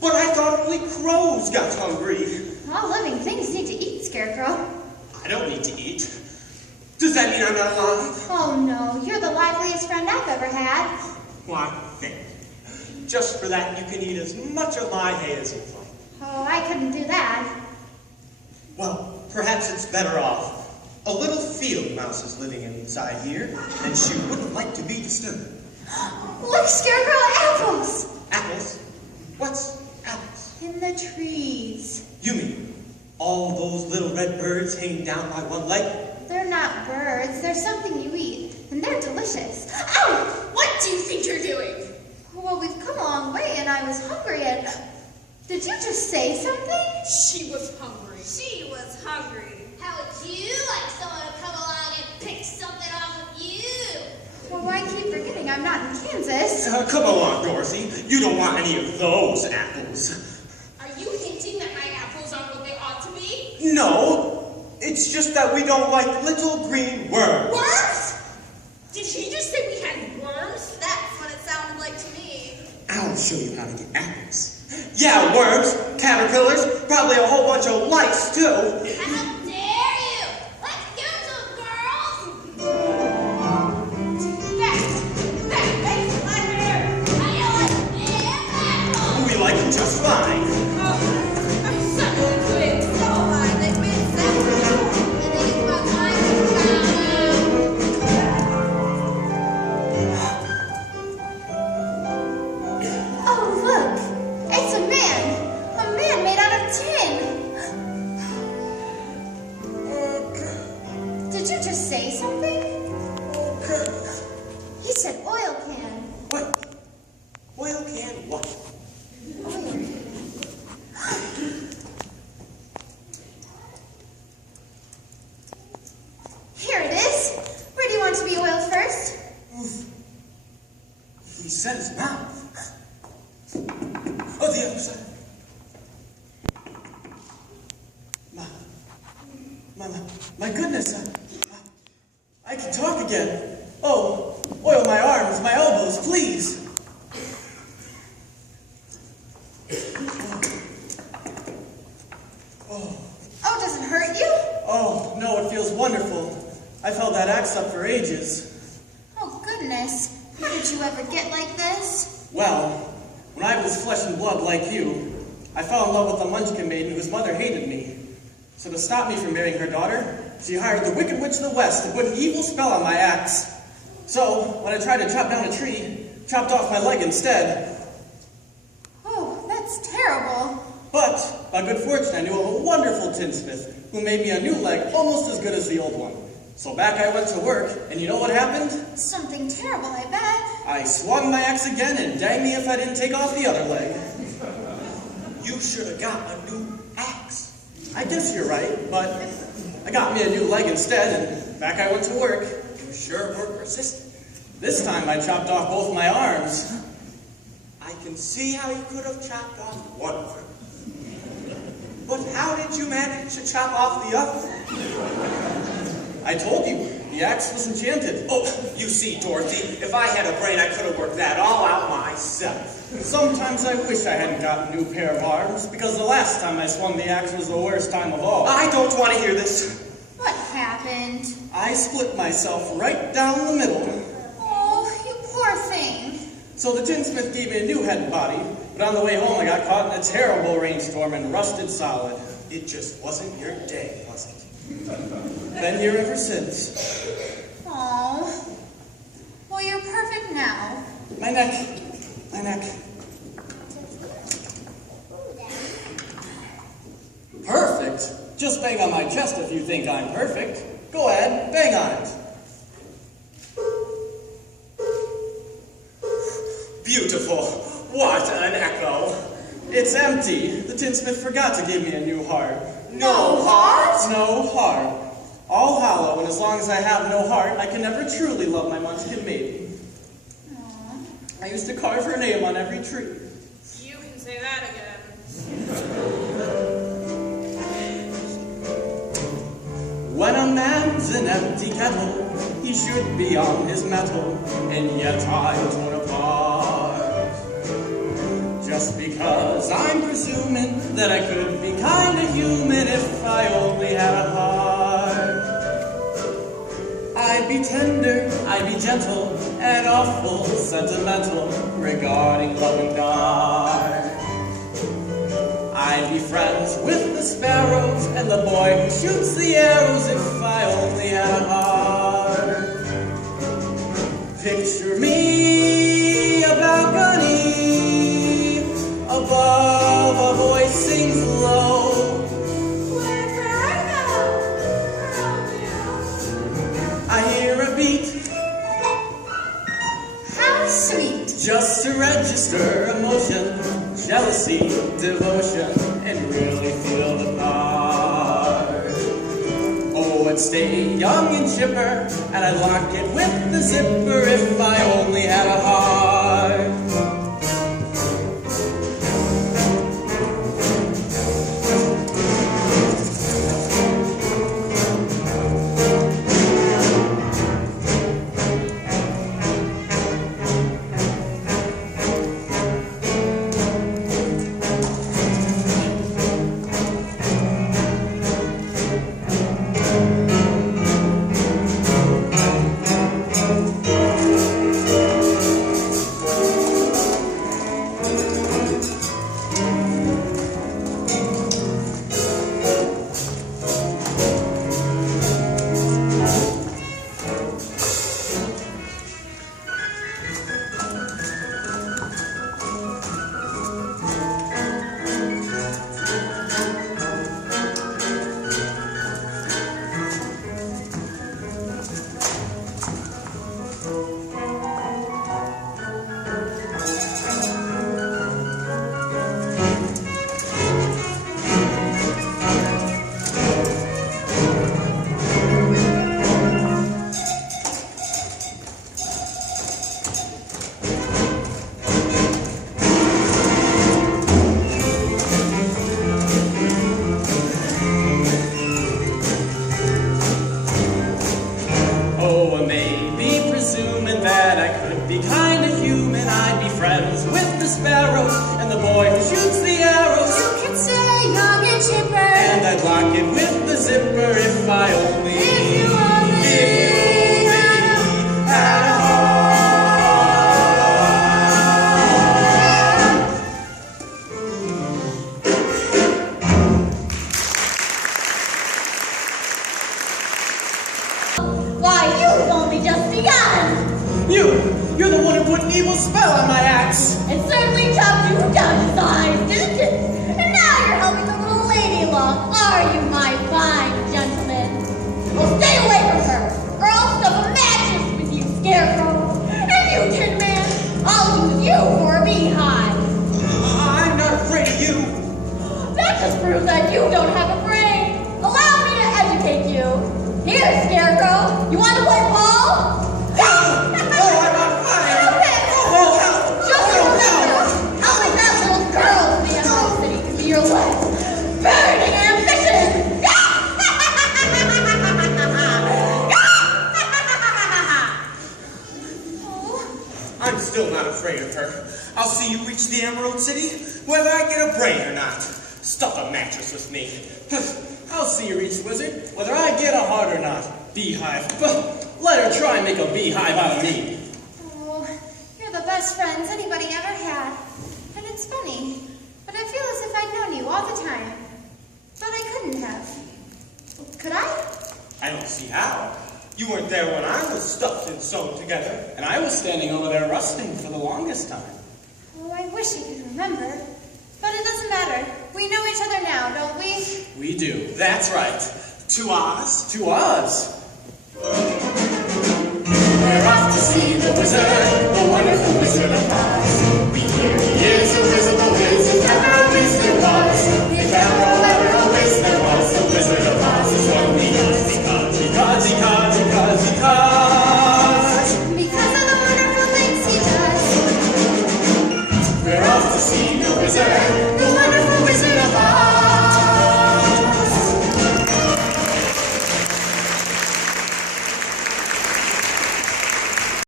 But I thought only crows got hungry. All living things need to eat, Scarecrow. I don't need to eat. Does that mean I'm not alive? Oh no, you're the liveliest friend I've ever had. Why, thank you. Just for that, you can eat as much of my hay as you like. Oh, I couldn't do that. Well, perhaps it's better off. A little field mouse is living inside here, and she wouldn't like to be disturbed. Look, Scarecrow, apples! Apples? What's apples? In the trees. You mean all those little red birds hanging down by one leg? They're not birds. They're something you eat, and they're delicious. Ow! What do you think you're doing? Well, we've come a long way, and I was hungry, and... Did you just say something? She was hungry. She was hungry. How would you like someone to come along and pick something off of you? Well, I keep forgetting I'm not in Kansas. Come along, Dorothy. You don't want any of those apples. Are you hinting that my apples aren't what they ought to be? No. It's just that we don't like little green worms. Worms? Did he just say we had worms? That's what it sounded like to me. I'll show you how to get apples. Yeah, worms, caterpillars, probably a whole bunch of lice, too. How dare you? Let's go, little girls! Back, right here! How you like them apples? We like them just fine. I'm such a twin. So fine, they've been separated. And then it's about time to found Oh, look! It's a man! A man made out of tin! Did you just say something? He said oil can. What? Oil can what? Oil. Here it is. Where do you want to be oiled first? He said his mouth. Oh, the other side. My goodness, I can talk again. Oh, oil my arms, my elbows, please. Oh, does it hurt you? Oh, no, it feels wonderful. I've held that axe up for ages. Oh, goodness. How did you ever get like this? Well, when I was flesh and blood like you, I fell in love with a Munchkin maiden whose mother hated me. So to stop me from marrying her daughter, she hired the Wicked Witch of the West to put an evil spell on my axe. So, when I tried to chop down a tree, chopped off my leg instead. Oh, that's terrible. But, by good fortune, I knew of a wonderful tinsmith who made me a new leg almost as good as the old one. So back I went to work, and you know what happened? Something terrible, I bet. I swung my axe again, and dang me if I didn't take off the other leg. You should have got a new axe. I guess you're right, but I got me a new leg instead, and back I went to work. You sure were persistent. This time I chopped off both my arms. I can see how you could have chopped off one of them. But how did you manage to chop off the other? I told you, the axe was enchanted. Oh, you see, Dorothy, if I had a brain, I could have worked that all out myself. Sometimes I wish I hadn't gotten a new pair of arms, because the last time I swung the axe was the worst time of all. I don't want to hear this. What happened? I split myself right down the middle. Oh, you poor thing. So the tinsmith gave me a new head and body, but on the way home I got caught in a terrible rainstorm and rusted solid. It just wasn't your day, was it? Been here ever since. Oh. Well, you're perfect now. My neck. Perfect? Just bang on my chest if you think I'm perfect. Go ahead, bang on it. Beautiful. What an echo. It's empty. The tinsmith forgot to give me a new heart. No heart? No heart. All hollow, and as long as I have no heart, I can never truly love my Munchkin maiden. Aww. I used to carve her name on every tree. You can say that again. When a man's an empty kettle, he should be on his mettle, and yet I'm torn apart. sparrows. I'm presuming that I could be kind of human if I only had a heart. I'd be tender, I'd be gentle, and awful sentimental regarding love and God. I'd be friends with the sparrows and the boy who shoots the arrows if I only had a heart. Picture me, a balcony, above a voice sings low. Wherever I go, I hear a beat, how sweet. just to register emotion, jealousy, devotion, and really feel the part. Oh, I'd stay young and chipper, and I'd lock it with the zipper if I only had a heart. You're the one who put an evil spell on my axe. It certainly chopped you down to size, didn't it? And now you're helping the little lady along, are you, my fine gentleman? Well, stay away from her, or I'll stuff a mattress with you, Scarecrow. And you, Tin Man, I'll use you for a beehive. I'm not afraid of you. That just proves that you don't have a brain. Allow me to educate you. Here, Scarecrow, you want to play ball? Your last burning ambition! I'm still not afraid of her. I'll see you reach the Emerald City, whether I get a brain or not. Stuff a mattress with me. I'll see you reach, wizard, whether I get a heart or not. Beehive. Let her try and make a beehive out of me. Oh, you're the best friends anybody ever had. And it's funny, but I feel as if I'd known you all the time. But I couldn't have. Could I? I don't see how. You weren't there when I was stuffed and sewn together. And I was standing over there rustling for the longest time. Oh, I wish I could remember. But it doesn't matter. We know each other now, don't we? We do. That's right. To Oz. To Oz. We're off to see the wizard, the wonderful Wizard of Oz. We hear he is a wizard, the wizard never always there was. If ever always there was, the Wizard of Oz is what we use. Because of the wonderful things he does. We're off to see the wizard,